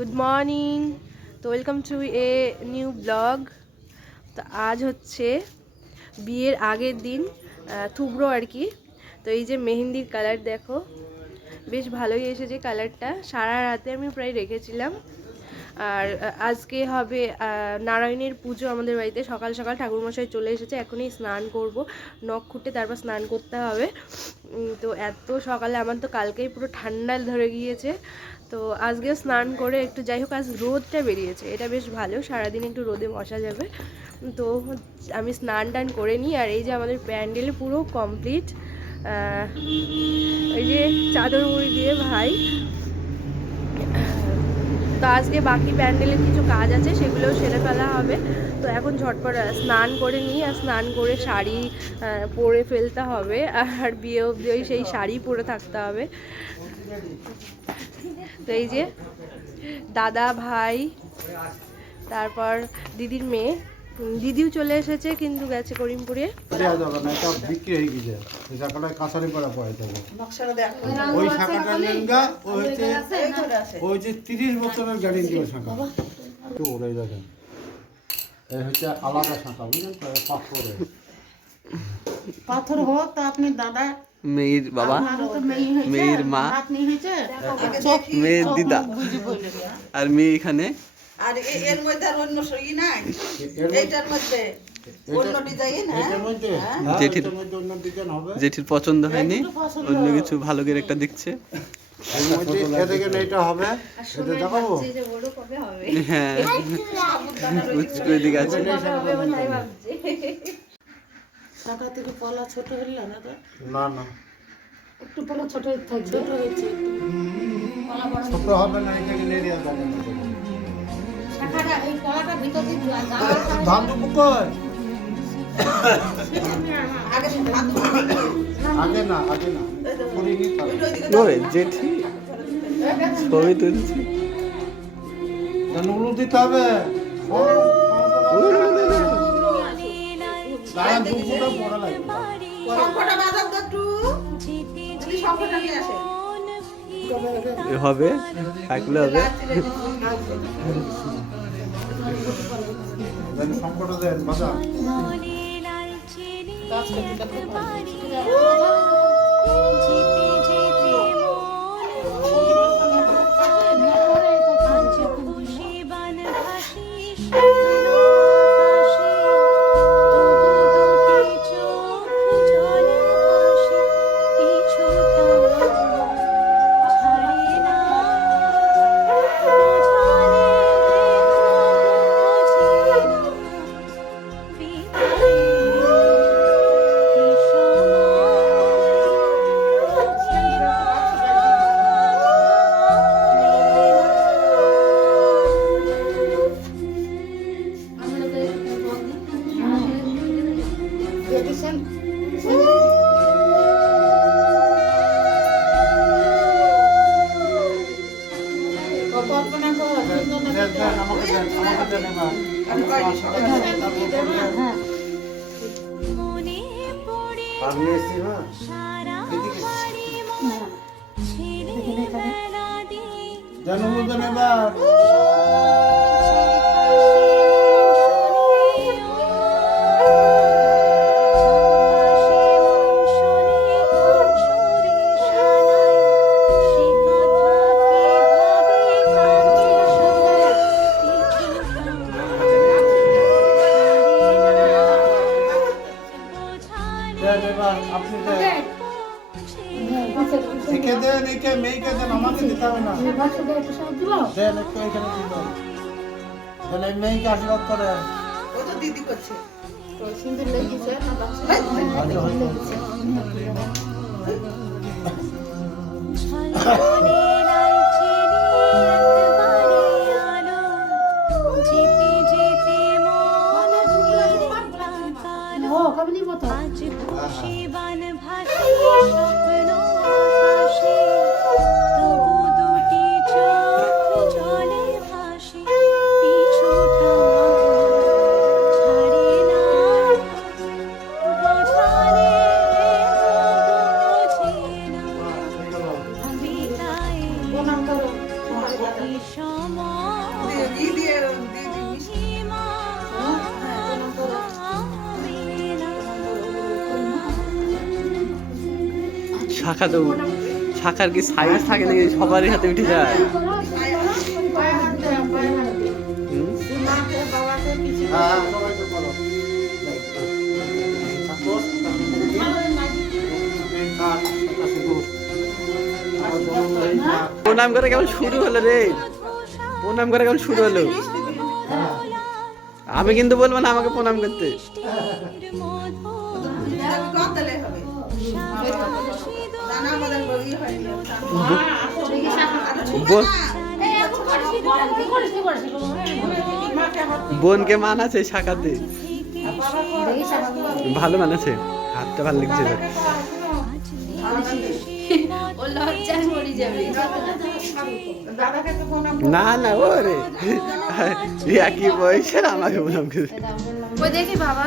Good morning. তো welcome to a new blog. তো আজ হচ্ছে বিয়ের আগের দিন, থুবড়ো আর কি। তো এই যে মেহেন্দির কালার দেখো, বেশ ভালোই এসেছে কালারটা। সারা রাতে আমি প্রায় রেখেছিলাম। আর আজকে হবে নারায়ণের পুজো আমাদের বাড়িতে। সকাল সকাল ঠাকুরমশাই চলে এসেছে, এখনই স্নান করব, নখ খুঁটে তারপর স্নান করতে হবে। তো এত সকালে আমার তো কালকেই পুরো ঠান্ডা ধরে গিয়েছে। তো আজকেও স্নান করে একটু, যাই হোক আজ রোদটা বেরিয়েছে, এটা বেশ ভালো, সারাদিন একটু রোদে বসা যাবে। তো আমি স্নান টান করে নিই। আর এই যে আমাদের প্যান্ডেল পুরো কমপ্লিট। এই যে চাদর মুড়ি দিয়ে ভাই। তো আজকে বাকি প্যান্ডেলের কিছু কাজ আছে, সেগুলোও সেরে ফেলা হবে। তো এখন ঝটপট স্নান করে নিই, আর স্নান করে শাড়ি পরে ফেলতে হবে। আর বিয়ে অবধি ওই সেই শাড়ি পরে থাকতে হবে। তো এই যে দাদা ভাই, তারপর দিদির মেয়ে, দিদিও চলে এসেছে কিন্তু গেছে করিমপুরে। বিক্রি হয়ে গেছে ওই শাখাটা কাঁসারি পাড়া পড়ে যাবে। ওই শাখাটা লেঙ্গা ওই যে 30 বছরের গ্যারেন্টি ওই শাখা তো ওরাই দেখেন। এই হচ্ছে আলাদা শাখা, বুঝলেন তো? পাথর হোক তা আপনি দাদা মেয়ের বাবা, মেয়ের মা, মেয়ের দিদা, আর মেয়ে এখানে। আর এর মধ্যে আর অন্য সই নাই, এইটার মধ্যে অন্য ডিজাইন। জেঠির পছন্দ হয়নি, অন্য কিছু ভালো করে একটা দেখছে। হ্যাঁ, এদিকে আছে। শাখা থেকে পলা ছোট হইল না তো? না না, একটু পলা ছোট থাকবে, ছোট হয়েছে ছোট হবে না, এখানে নেড়িয়া যাবে না। শাখাটা এই পলাটা ভিতর দিয়ে ধান দুপুর কই আগে না করিনি। ওই জেঠি ছবি তুলছি, নুলু দিতে হবে। হবে থাকলে হবে। সংকট দেন বাজা জন্মদিন এবার আপনি একে দেন, একে মেয়েকে দেন, আমাকে দিতে হবে না। দেন একটু এখানে দিবেন, দেন এই মেয়েকে আশীর্বাদ করে। ও তো দিদি করছে। সিন্দুর লেগেছে না বাচ্চা? কবে নিব তো? ঘি দিয়ে মিষ্টি। শাখা তো শাখার কি সাইজ থাকে নাকি সবারই হাতে উঠে যায়? পায়ে হাত দে, পায়ে হাত দে। হুম? মাকে বাবাকে কিছু হ্যাঁ সবাইকে করো প্রণাম করে কেমন শুরু হলো রে? প্রণাম করে কেমন শুরু হলো? আমি কিন্তু বলবো না আমাকে প্রণাম করতে। গতলে হবে দানা আমাদের বই হয়নি বোন- বোনকে মানাছে শাখাতে, ভালো মানাছে, হাতটা ভালো লাগছে যাক। ও লজ্জায় মরে যাবে। দাদাকে তো প্রণাম না না ওরে একই বয়সের আমাকে প্রণাম করে। ওই দেখি বাবা